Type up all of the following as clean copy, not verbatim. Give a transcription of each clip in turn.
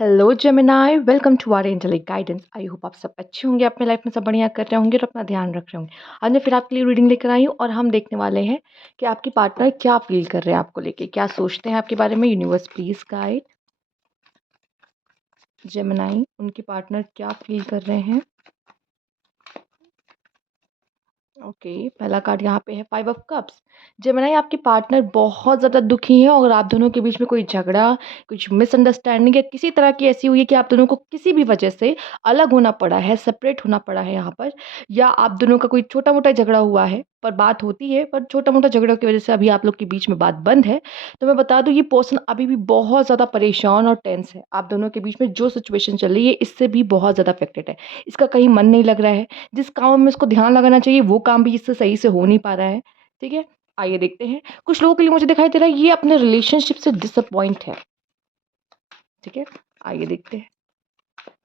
Hello Gemini, welcome to our intellect guidance. I hope आप सब अच्छे होंगे, अपने लाइफ में सब बढ़िया कर रहे होंगे और अपना ध्यान रख रहे होंगे। आज मैं फिर आपके लिए रीडिंग लेकर आई हूँ और हम देखने वाले हैं कि आपकी पार्टनर क्या फील कर रहे हैं आपको लेके, क्या सोचते हैं आपके बारे में। यूनिवर्स प्लीज गाइड जेमिनाई, उनकी पार्टनर क्या फील कर रहे हैं। ओके, पहला कार्ड यहाँ पे है 5 ऑफ कप्स। जेमिनी, आपके पार्टनर बहुत ज़्यादा दुखी हैं और आप दोनों के बीच में कोई झगड़ा, कुछ मिसअंडरस्टैंडिंग या किसी तरह की ऐसी हुई है कि आप दोनों को किसी भी वजह से अलग होना पड़ा है, सेपरेट होना पड़ा है यहाँ पर। या आप दोनों का कोई छोटा मोटा झगड़ा हुआ है, पर बात होती है, पर छोटा मोटा झगड़ों की वजह से अभी आप लोग के बीच में बात बंद है। तो मैं बता दूं, ये पर्सन अभी भी बहुत ज़्यादा परेशान और टेंस है। आप दोनों के बीच में जो सिचुएशन चल रही है, इससे भी बहुत ज़्यादा अफेक्टेड है। इसका कहीं मन नहीं लग रहा है। जिस काम में इसको ध्यान लगाना चाहिए वो काम भी इससे सही से हो नहीं पा रहा है। ठीक है, आइए देखते हैं। कुछ लोगों के लिए मुझे दिखाई दे रहा है ये अपने रिलेशनशिप से डिसअपॉइंट है। ठीक है, आइए देखते हैं।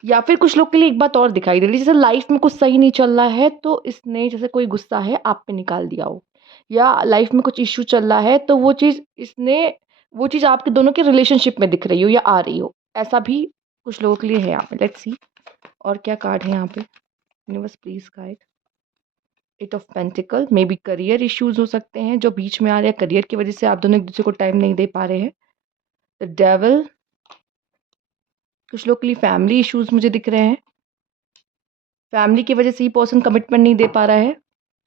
या फिर कुछ लोग के लिए एक बात और दिखाई दे रही है, जैसे लाइफ में कुछ सही नहीं चल रहा है तो इसने, जैसे कोई गुस्सा है आप पे निकाल दिया हो, या लाइफ में कुछ इश्यू चल रहा है तो वो चीज़ आपके दोनों के रिलेशनशिप में दिख रही हो या आ रही हो। ऐसा भी कुछ लोगों के लिए है यहाँ पे। लेट्स सी और क्या कार्ड है यहाँ पे। Universe please guide. 8 of pentacle, may be career issues हो सकते हैं जो बीच में आ रहे हैं। करियर की वजह से आप दोनों एक दूसरे को टाइम नहीं दे पा रहे हैं। द डेविल, कुछ लोग के लिए फैमिली इश्यूज मुझे दिख रहे हैं। फैमिली की वजह से ये पर्सन कमिटमेंट नहीं दे पा रहा है।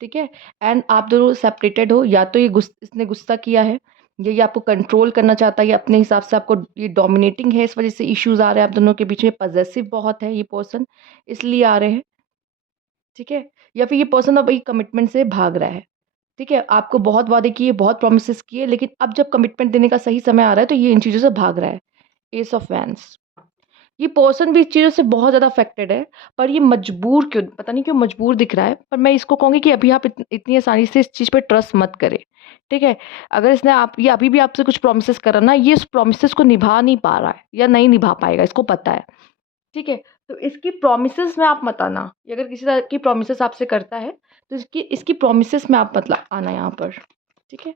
ठीक है, एंड आप दोनों सेपरेटेड हो, या तो इसने गुस्सा किया है, या ये आपको कंट्रोल करना चाहता है, या अपने हिसाब से आपको ये डोमिनेटिंग है, इस वजह से इश्यूज आ रहे हैं आप दोनों के बीच में। पजेसिव बहुत है ये पर्सन, इसलिए आ रहे हैं। ठीक है, या फिर ये पर्सन अब एक कमिटमेंट से भाग रहा है। ठीक है, आपको बहुत वादे किए, बहुत प्रॉमिसेस किए, लेकिन अब जब कमिटमेंट देने का सही समय आ रहा है तो ये इन चीज़ों से भाग रहा है। एस ऑफ वैंस, ये पर्सन भी इस चीज़ों से बहुत ज़्यादा अफेक्टेड है, पर ये मजबूर क्यों, पता नहीं क्यों मजबूर दिख रहा है। पर मैं इसको कहूँगी कि अभी आप इतनी आसानी से इस चीज़ पे ट्रस्ट मत करें। ठीक है, अगर इसने आप ये अभी भी आपसे कुछ प्रॉमिसेस करा ना, ये इस प्रॉमिसेस को निभा नहीं पा रहा है या नहीं निभा पाएगा, इसको पता है। ठीक है, तो इसकी प्रॉमिसेस में आप मत आना। ये अगर किसी तरह की प्रॉमिसेस आपसे करता है तो इसकी इसकी प्रॉमिसेस में आप मत आना यहाँ पर। ठीक है,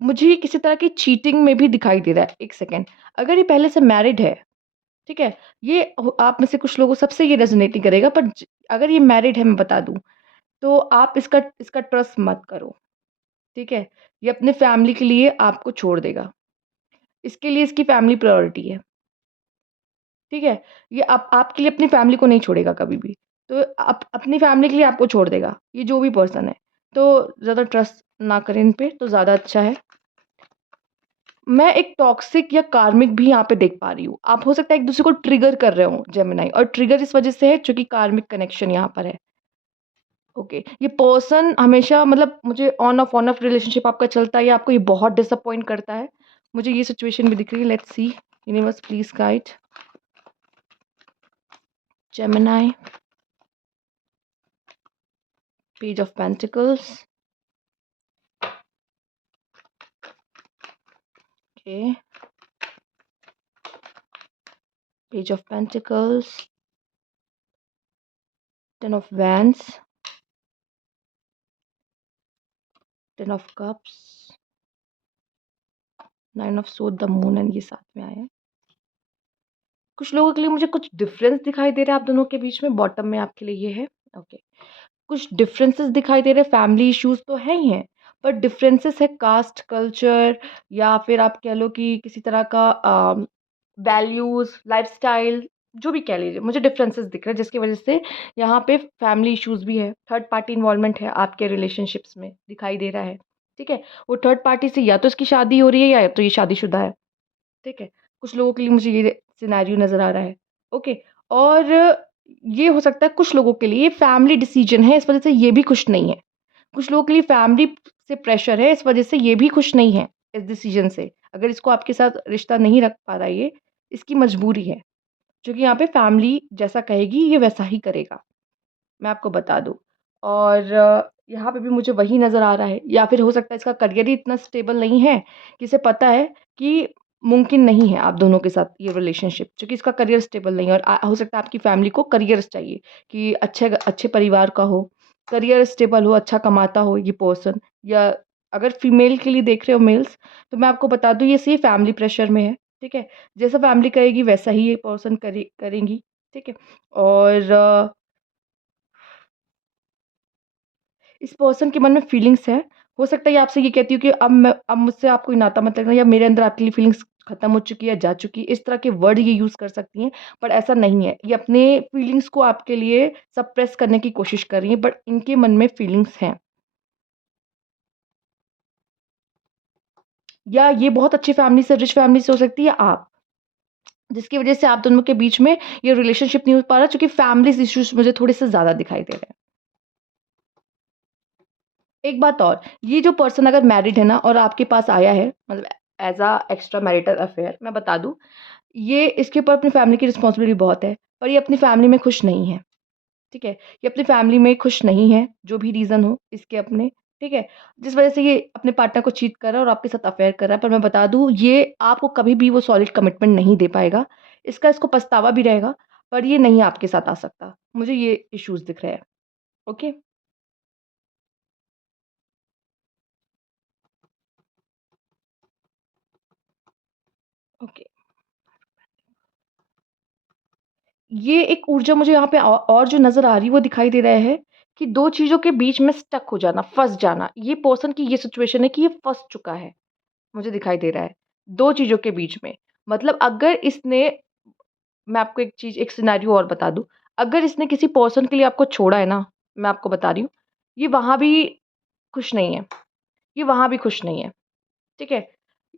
मुझे ये किसी तरह की चीटिंग में भी दिखाई दे रहा है। एक सेकेंड, अगर ये पहले से मैरिड है, ठीक है, ये आप में से कुछ लोगों सबसे ये रेजोनेट करेगा, पर अगर ये मैरिड है, मैं बता दूं, तो आप इसका इसका ट्रस्ट मत करो। ठीक है, ये अपने फैमिली के लिए आपको छोड़ देगा। इसके लिए इसकी फैमिली प्रायोरिटी है। ठीक है, ये आपके लिए अपनी फैमिली को नहीं छोड़ेगा कभी भी। तो अपनी फैमिली के लिए आपको छोड़ देगा, ये जो भी पर्सन है। तो ज़्यादा ट्रस्ट ना करें इन पे तो ज़्यादा अच्छा है। मैं एक टॉक्सिक या कार्मिक भी यहाँ पे देख पा रही हूँ। आप हो सकता है एक दूसरे को ट्रिगर कर रहे हो जेमिनाई, और ट्रिगर इस वजह से है क्योंकि कार्मिक कनेक्शन यहाँ पर है। ओके, ये पर्सन हमेशा, मतलब मुझे ऑन ऑफ रिलेशनशिप आपका चलता है या आपको ये बहुत डिसअपॉइंट करता है। मुझे ये सिचुएशन भी दिख रही है। Let's see, universe please guide Gemini. Page of pentacles, okay, Page of Pentacles, Ten of Wands, Ten of Cups, Nine of Swords, the Moon, and ये साथ में आए हैं। कुछ लोगों के लिए मुझे कुछ डिफरेंस दिखाई दे रहा है आप दोनों के बीच में। बॉटम में आपके लिए ये है। ओके, कुछ डिफरेंसेस दिखाई दे रहे हैं। फैमिली इश्यूज तो है ही हैं, पर डिफरेंसेस है कास्ट, कल्चर, या फिर आप कह लो कि किसी तरह का वैल्यूज, लाइफस्टाइल, जो भी कह लीजिए, मुझे डिफरेंसेस दिख रहे हैं जिसकी वजह से यहाँ पे फैमिली इश्यूज भी है। थर्ड पार्टी इन्वॉल्वमेंट है आपके रिलेशनशिप्स में, दिखाई दे रहा है। ठीक है, वो थर्ड पार्टी से या तो इसकी शादी हो रही है या तो ये शादीशुदा है। ठीक है, कुछ लोगों के लिए मुझे ये सिनेरियो नज़र आ रहा है। ओके, और ये हो सकता है कुछ लोगों के लिए फैमिली डिसीजन है, इस वजह से ये भी खुश नहीं है। कुछ लोगों के लिए फैमिली से प्रेशर है, इस वजह से ये भी खुश नहीं है इस डिसीजन से। अगर इसको आपके साथ रिश्ता नहीं रख पा रहा है, ये इसकी मजबूरी है, क्योंकि यहाँ पे फैमिली जैसा कहेगी ये वैसा ही करेगा, मैं आपको बता दूँ। और यहाँ पे भी मुझे वही नज़र आ रहा है। या फिर हो सकता है इसका करियर ही इतना स्टेबल नहीं है कि इसे पता है कि मुमकिन नहीं है आप दोनों के साथ ये रिलेशनशिप, क्योंकि इसका करियर स्टेबल नहीं है। और हो सकता है आपकी फैमिली को करियर चाहिए कि अच्छे अच्छे परिवार का हो, करियर स्टेबल हो, अच्छा कमाता हो ये पर्सन। या अगर फीमेल के लिए देख रहे हो, मेल्स, तो मैं आपको बता दूँ ये सी फैमिली प्रेशर में है। ठीक है? जैसा फैमिली कहेगी वैसा ही ये पर्सन करेंगी, ठीक है? और इस पर्सन के मन में फीलिंग्स है। हो सकता है ये आपसे ये कहती हो कि अब मुझसे आप कोई नाता मत रखना, या मेरे अंदर आपके लिए फीलिंग्स खत्म हो चुकी है, जा चुकी है। इस तरह के वर्ड ये यूज़ कर सकती हैं, पर ऐसा नहीं है। ये अपने फीलिंग्स को आपके लिए सप्रेस करने की कोशिश कर रही हैं, बट इनके मन में फीलिंग्स हैं। या ये बहुत अच्छी फैमिली से, रिच फैमिली से हो सकती है आप, जिसकी वज़ह से आप दोनों के बीच में ये रिलेशनशिप नहीं हो पा रहा, चूँकि फैमिलीज़ इश्यूज़ मुझे थोड़े-से ज़्यादा दिखाई दे रहे हैं। एक बात और, ये जो पर्सन अगर मैरिड है ना और आपके पास आया है, मतलब एज़ एक्स्ट्रा मैरिटल अफेयर, मैं बता दूँ, ये इसके ऊपर अपनी फैमिली की रिस्पॉन्सिबिलिटी बहुत है, पर ये अपनी फैमिली में खुश नहीं है, ठीक है? ये अपनी फैमिली में खुश नहीं है, जो भी रीज़न हो इसके अपने, ठीक है? जिस वज़ह से ये अपने पार्टनर को चीट कर रहा है और आपके साथ अफेयर कर रहा है, पर मैं बता दूँ, ये आपको कभी भी वो सॉलिड कमिटमेंट नहीं दे पाएगा। इसको पछतावा भी रहेगा, पर ये नहीं आपके साथ आ सकता। मुझे ये इश्यूज़ दिख रहे हैं। ओके? ओके। ये एक ऊर्जा मुझे यहाँ पे और जो नज़र आ रही है वो दिखाई दे रहा है कि 2 चीज़ों के बीच में स्टक हो जाना, फँस जाना। ये पर्सन की ये सिचुएशन है कि ये फँस चुका है, मुझे दिखाई दे रहा है, 2 चीज़ों के बीच में। मतलब अगर इसने, मैं आपको एक चीज़, एक सिनेरियो और बता दूँ, अगर इसने किसी पर्सन के लिए आपको छोड़ा है ना, मैं आपको बता रही हूँ, ये वहाँ भी खुश नहीं है, ये वहाँ भी खुश नहीं है। ठीक है?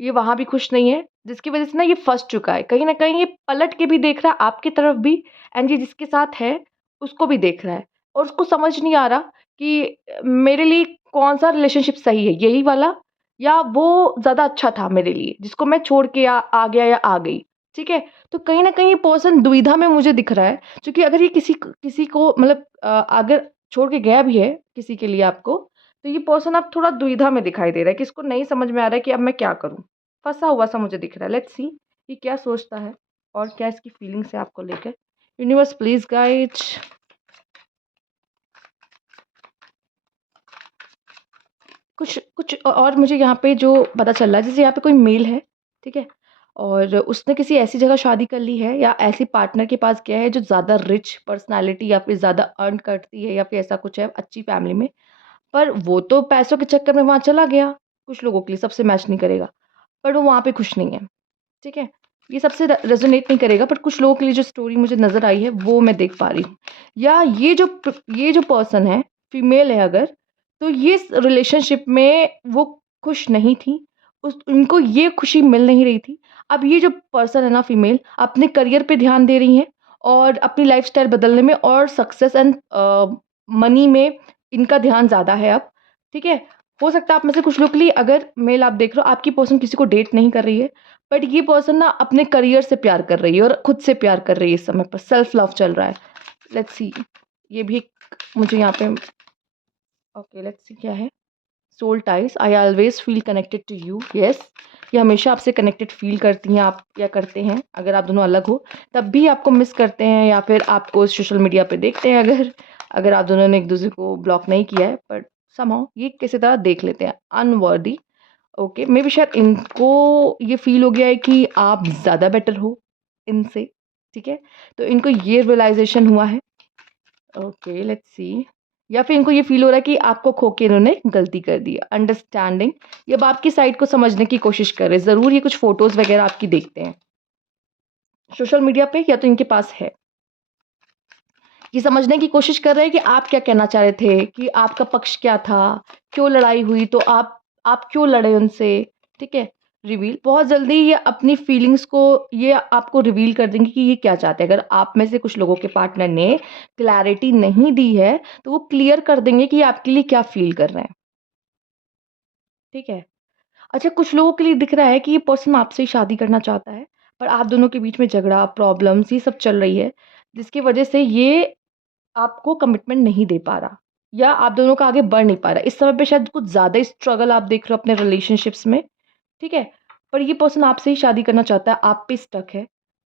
ये वहाँ भी खुश नहीं है, जिसकी वज़ह से ना ये फँस चुका है। कहीं न कहीं ये पलट के भी देख रहा है आपकी तरफ भी, एंड ये जिसके साथ है, उसको भी देख रहा है, और उसको समझ नहीं आ रहा कि मेरे लिए कौन-सा रिलेशनशिप सही है, यही वाला या वो ज़्यादा अच्छा था मेरे लिए, जिसको मैं छोड़ के आ गया या आ गई। ठीक है? तो कहीं न कहीं ये पर्सन दुविधा में मुझे दिख रहा है, क्योंकि अगर ये किसी को मतलब अगर छोड़ के गया भी है किसी के लिए आपको, तो ये पर्सन अब थोड़ा दुविधा में दिखाई दे रहा है कि इसको नहीं समझ में आ रहा है कि अब मैं क्या करूँ? फँसा हुआ-सा मुझे दिख रहा है। लेट्स सी ये क्या सोचता है और क्या इसकी फीलिंग्स है आपको लेकर। Universe please guide. कुछ कुछ और मुझे यहाँ पे जो पता चल रहा है, जैसे यहाँ पे कोई मेल है, ठीक है? और उसने किसी ऐसी जगह शादी कर ली है या ऐसी पार्टनर के पास गया है जो ज़्यादा रिच पर्सनैलिटी या फिर ज़्यादा अर्न करती है या फिर ऐसा कुछ है अच्छी फैमिली में। पर वो तो पैसों के चक्कर में वहाँ चला गया, कुछ लोगों के लिए सबसे मैच नहीं करेगा, पर वो वहाँ पे खुश नहीं है, ठीक है? ये सबसे रेज़ोनेट नहीं करेगा, पर कुछ लोगों के लिए जो स्टोरी मुझे नज़र आई है, वो मैं देख पा रही हूँ। या ये जो पर्सन है, फीमेल है अगर, तो ये इस रिलेशनशिप में वो खुश नहीं थी, उस उनको ये खुशी मिल नहीं रही थी। अब ये जो पर्सन है ना फीमेल, अपने करियर पे ध्यान दे रही हैं और अपनी लाइफ़स्टाइल बदलने में और सक्सेस एंड मनी में इनका ध्यान ज़्यादा है अब, ठीक है? हो सकता है आप में से कुछ लोग के लिए, अगर मेल आप देख रहे हो, आपकी पर्सन किसी को डेट नहीं कर रही है, बट ये पर्सन ना अपने करियर से प्यार कर रही है और खुद से प्यार कर रही है इस समय पर, सेल्फ लव चल रहा है। लेट्स सी, ये भी एक मुझे यहाँ पे, ओके लेट्स सी क्या है? Soul ties, I always feel connected to you. Yes, ये हमेशा आपसे कनेक्टेड फील करती हैं आप या करते हैं। अगर आप दोनों अलग हो तब भी आपको मिस करते हैं, या फिर आपको सोशल मीडिया पे देखते हैं, अगर अगर आप दोनों ने एक दूसरे को ब्लॉक नहीं किया है, बट समहाउ ये किसी तरह देख लेते हैं अनवर्दी। ओके, मे बी शायद इनको ये फ़ील हो गया है कि आप ज़्यादा बेटर हो इनसे, ठीक है? तो इनको ये रियलाइज़ेशन हुआ है। ओके, लेट्स सी, या फिर इनको ये फ़ील हो रहा है कि आपको खो के इन्होंने गलती कर दी है। अंडरस्टैंडिंग, ये अब आपकी साइड को समझने की कोशिश कर रहे हैं। ज़रूर ये कुछ फ़ोटोज़ वग़ैरह आपकी देखते हैं सोशल मीडिया पे, या तो इनके पास है। ये समझने की कोशिश कर रहे हैं कि आप क्या कहना चाह रहे थे, कि आपका पक्ष क्या था, क्यों लड़ाई हुई, तो आप क्यों लड़े उनसे, ठीक है? रिवील बहुत जल्दी ये अपनी फीलिंग्स को ये आपको रिवील कर देंगे कि ये क्या चाहते हैं। अगर आप में से कुछ लोगों के पार्टनर ने क्लैरिटी नहीं दी है, तो वो क्लियर कर देंगे कि ये आपके लिए क्या फ़ील कर रहे हैं, ठीक है? अच्छा, कुछ लोगों के लिए दिख रहा है कि ये पर्सन आपसे ही शादी करना चाहता है, पर आप दोनों के बीच में झगड़ा, प्रॉब्लम्स ये सब चल रही है, जिसकी वजह से ये आपको कमिटमेंट नहीं दे पा रहा, या आप दोनों का आगे बढ़ नहीं पा रहा। इस समय पे शायद कुछ ज़्यादा ही स्ट्रगल आप देख रहे हो अपने रिलेशनशिप्स में, ठीक है? पर ये पर्सन आपसे ही शादी करना चाहता है, आप पे स्टक है,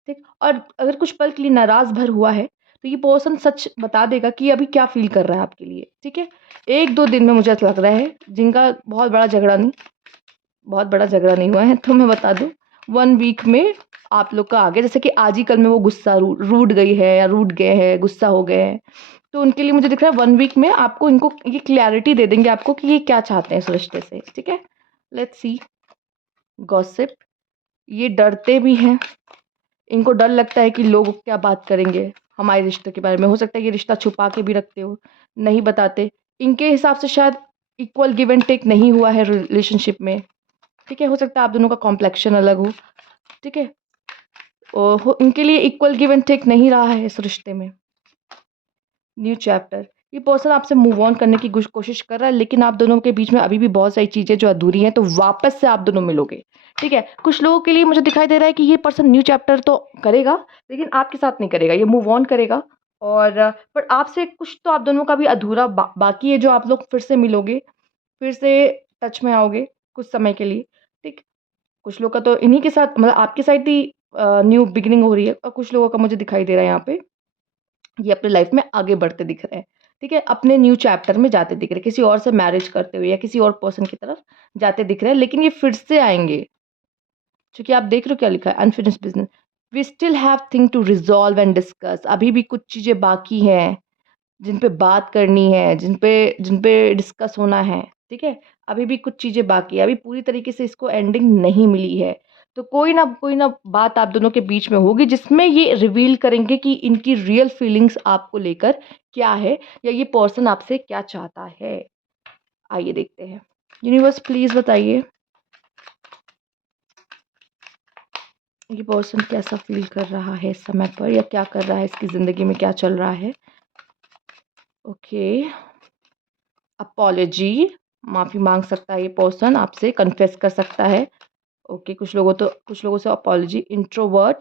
ठीक? और अगर कुछ पल के लिए नाराज़ भर हुआ है, तो ये पर्सन सच बता देगा कि अभी क्या फ़ील कर रहा है आपके लिए, ठीक है? 1-2 दिन में मुझे ऐसा लग रहा है, जिनका बहुत बड़ा झगड़ा नहीं हुआ है, तो मैं बता दूँ 1 वीक में आप लोग का आ गया, जैसे कि आज ही कल में वो गुस्सा रूठ गई है या रूठ गए हैं, गुस्सा हो गए हैं, तो उनके लिए मुझे दिख रहा है 1 वीक में आपको इनको ये क्लैरिटी दे देंगे आपको कि ये क्या चाहते हैं इस रिश्ते से। ठीक है, लेट्स सी। गॉसिप, ये डरते भी हैं, इनको डर लगता है कि लोग क्या बात करेंगे हमारे रिश्ते के बारे में। हो सकता है ये रिश्ता छुपा के भी रखते हो, नहीं बताते। इनके हिसाब से शायद इक्वल गिव एंड टेक नहीं हुआ है रिलेशनशिप में। ठीक है, हो सकता है आप दोनों का कॉम्प्लेक्शन अलग हो। ठीक है, और इनके लिए इक्वल गिव एंड टेक नहीं रहा है इस रिश्ते में। न्यू चैप्टर, ये पर्सन आपसे मूव ऑन करने की कोशिश कर रहा है, लेकिन आप दोनों के बीच में अभी भी बहुत सारी चीज़ें जो अधूरी हैं, तो वापस से आप दोनों मिलोगे। ठीक है, कुछ लोगों के लिए मुझे दिखाई दे रहा है कि ये पर्सन न्यू चैप्टर तो करेगा, लेकिन आपके साथ नहीं करेगा, ये मूव ऑन करेगा। और पर आपसे कुछ तो आप दोनों का भी अधूरा बाकी है, जो आप लोग फिर से मिलोगे, फिर से टच में आओगे कुछ समय के लिए। ठीक, कुछ लोग का तो इन्हीं के साथ, मतलब आपके साइड ही न्यू बिगिनिंग हो रही है, और कुछ लोगों का मुझे दिखाई दे रहा है यहाँ पे ये अपने लाइफ में आगे बढ़ते दिख रहे हैं। ठीक है, अपने न्यू चैप्टर में जाते दिख रहे हैं, किसी और से मैरिज करते हुए या किसी और पर्सन की तरफ जाते दिख रहे हैं, लेकिन ये फिर से आएंगे। क्योंकि आप देख रहे हो क्या लिखा है, unfinished business. We still have thing to resolve and discuss, अभी भी कुछ चीज़ें बाकी हैं जिन पे बात करनी है, जिन पे डिस्कस होना है। ठीक है, अभी भी कुछ चीज़ें बाकी है, अभी पूरी तरीके से इसको एंडिंग नहीं मिली है। तो कोई ना बात आप दोनों के बीच में होगी, जिसमें ये रिवील करेंगे कि इनकी रियल फीलिंग्स आपको लेकर क्या है, या ये पर्सन आपसे क्या चाहता है। आइए देखते हैं। यूनिवर्स प्लीज बताइए, ये पर्सन कैसा फील कर रहा है इस समय पर, या क्या कर रहा है, इसकी ज़िंदगी में क्या चल रहा है। ओके, अपॉलॉजी, माफ़ी मांग सकता है ये पर्सन आपसे, कन्फेस कर सकता है। ओके, कुछ लोगों से अपॉलॉजी। इंट्रोवर्ट,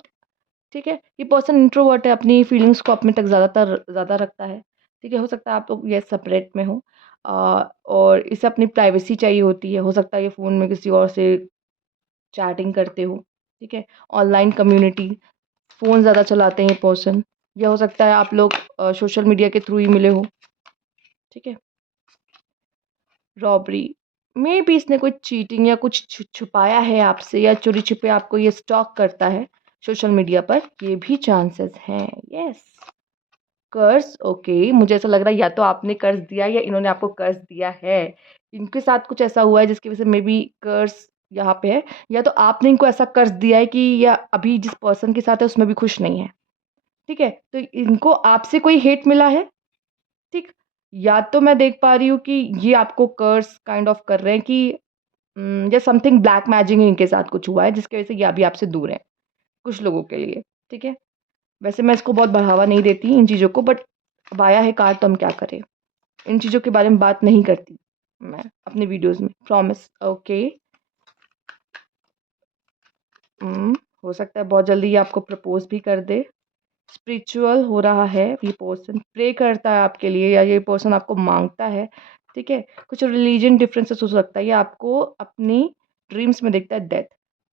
ठीक है, ये पर्सन इंट्रोवर्ट है, अपनी फीलिंग्स को अपने तक ज़्यादा रखता है। ठीक है, हो सकता है आप लोग ये सेपरेट में हो, और इसे अपनी प्राइवेसी चाहिए होती है। हो सकता है ये फ़ोन में किसी और से चैटिंग करते हो। ठीक है, ऑनलाइन कम्युनिटी, फ़ोन ज़्यादा चलाते हैं ये पर्सन, या हो सकता है आप लोग सोशल मीडिया के थ्रू ही मिले हो। ठीक है, रॉबरी, मे बी इसने कोई चीटिंग या कुछ छुपाया है आपसे, या चोरी छुपे आपको ये स्टॉक करता है सोशल मीडिया पर, ये भी चांसेस हैं। यस, कर्ज, ओके, मुझे ऐसा लग रहा है या तो आपने कर्ज दिया या इन्होंने आपको कर्ज दिया है। इनके साथ कुछ ऐसा हुआ है जिसकी वजह से मे बी कर्ज यहाँ पे है, या तो आपने इनको ऐसा कर्ज दिया है कि या अभी जिस पर्सन के साथ है उसमें भी खुश नहीं है। ठीक है, तो इनको आपसे कोई हेट मिला है। ठीक, या तो मैं देख पा रही हूँ कि ये आपको कर्स काइंड ऑफ कर रहे हैं कि या समथिंग ब्लैक मैजिक इनके साथ कुछ हुआ है जिसकी वजह से ये अभी आपसे दूर हैं कुछ लोगों के लिए। ठीक है, वैसे मैं इसको बहुत बढ़ावा नहीं देती इन चीज़ों को, बट अब आया है कार्ड तो हम क्या करें। इन चीज़ों के बारे में बात नहीं करती मैं अपने वीडियोस में, प्रॉमिस। ओके, हो सकता है बहुत जल्दी ये आपको प्रपोज भी कर दे। स्पिरिचुअल हो रहा है, ये पर्सन प्रे करता है आपके लिए, या ये पर्सन आपको मांगता है। ठीक है, कुछ रिलीजन डिफरेंसेस हो सकता है, ये आपको अपनी ड्रीम्स में देखता है। डेथ,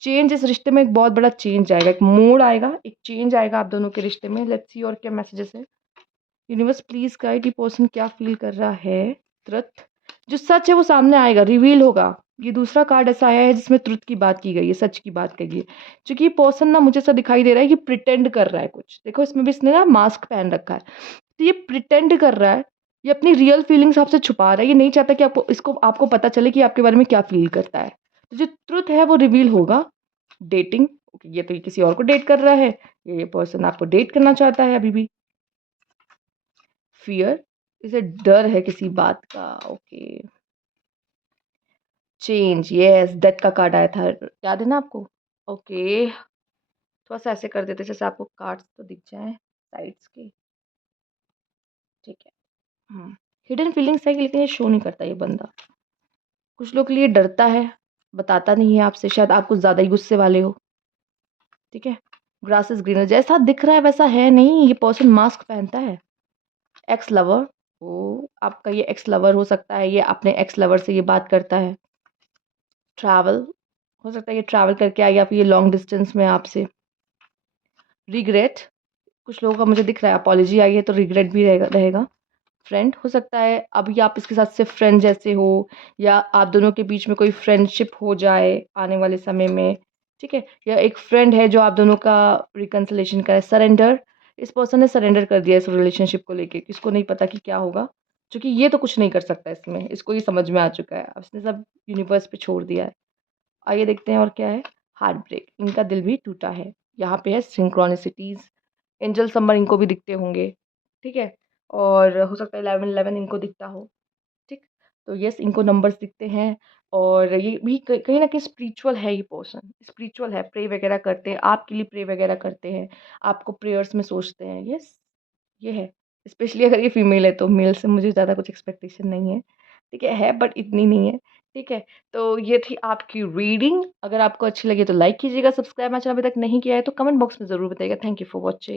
चेंज, इस रिश्ते में एक बहुत बड़ा चेंज आएगा, एक मोड़ आएगा, एक चेंज आएगा आप दोनों के रिश्ते में। लेट्स सी और क्या मैसेजेस है। यूनिवर्स प्लीज गाइड, ये पर्सन क्या फील कर रहा है। ट्रुथ, जो सच है वो सामने आएगा, रिवील होगा। ये दूसरा कार्ड ऐसा आया है जिसमें ट्रुथ की बात की गई है, सच की बात कही है। क्योंकि ये पर्सन ना, मुझे ऐसा दिखाई दे रहा है कि प्रिटेंड कर रहा है कुछ। देखो इसमें भी इसने ना मास्क पहन रखा है, तो ये प्रिटेंड कर रहा है, ये अपनी रियल फीलिंग्स आपसे छुपा रहा है। ये नहीं चाहता कि आपको पता चले कि आपके बारे में क्या फील करता है। तो जो ट्रुथ है वो रिवील होगा। डेटिंग, ये तो ये किसी और को डेट कर रहा है, ये पर्सन आपको डेट करना चाहता है अभी भी। फियर, इसे डर है किसी बात का। ओके, चेंज, यस, डेथ का कार्ड आया था, याद है ना आपको। ओके, थोड़ा सा ऐसे कर देते जैसे आपको कार्ड्स तो दिख जाए साइड्स के। ठीक है, हिडन फीलिंग्स है कि, लेकिन ये शो नहीं करता ये बंदा। कुछ लोग के लिए डरता है, बताता नहीं है आपसे, शायद आप कुछ ज़्यादा ही गुस्से वाले हो। ठीक है, ग्रास इज ग्रीनर, जैसा दिख रहा है वैसा है नहीं, ये पर्सन मास्क पहनता है। एक्स लवर, ओ आपका ये एक्स लवर हो सकता है, ये अपने एक्स लवर से ये बात करता है। ट्रैवल, हो सकता है ये ट्रैवल करके आए, या फिर ये लॉन्ग डिस्टेंस में आपसे। रिग्रेट, कुछ लोगों का मुझे दिख रहा है अपॉलॉजी आई है तो रिग्रेट भी रहेगा। फ्रेंड, हो सकता है अभी आप इसके साथ सिर्फ फ्रेंड जैसे हो, या आप दोनों के बीच में कोई फ्रेंडशिप हो जाए आने वाले समय में। ठीक है? या एक फ्रेंड है जो आप दोनों का रिकन्सिलिएशन का है, सरेंडर, इस पर्सन ने सरेंडर कर दिया इस रिलेशनशिप को लेके, इसको नहीं पता कि क्या होगा, क्योंकि ये तो कुछ नहीं कर सकता इसमें, इसको ये समझ में आ चुका है, अब इसने सब यूनिवर्स पे छोड़ दिया है। आइए देखते हैं और क्या है, हार्ट ब्रेक, इनका दिल भी टूटा है। यहाँ पे है सिंक्रोनिसिटीज़, एंजल समर इनको भी दिखते होंगे, ठीक है? और हो सकता है 11-11 इनको दिखता हो, ठीक? तो यस इनको नंबर्स दिखते हैं और ये भी कहीं न कहीं स्पिरिचुअल है ये पर्सन, स्पिरिचुअल है, प्रे वगैरह करते हैं, आपके लिए प्रे वगैरह करते हैं, आपको प्रेयर्स में सोचते हैं, यस ये है। स्पेशली अगर ये फीमेल है तो मेल से मुझे ज़्यादा कुछ एक्सपेक्टेशन नहीं है, ठीक है बट इतनी नहीं है, ठीक है? तो ये थी आपकी रीडिंग, अगर आपको अच्छी लगी तो लाइक कीजिएगा, सब्सक्राइब मेरा चैनल अभी तक नहीं किया है तो कमेंट बॉक्स में ज़रूर बताइएगा। Thank you for watching.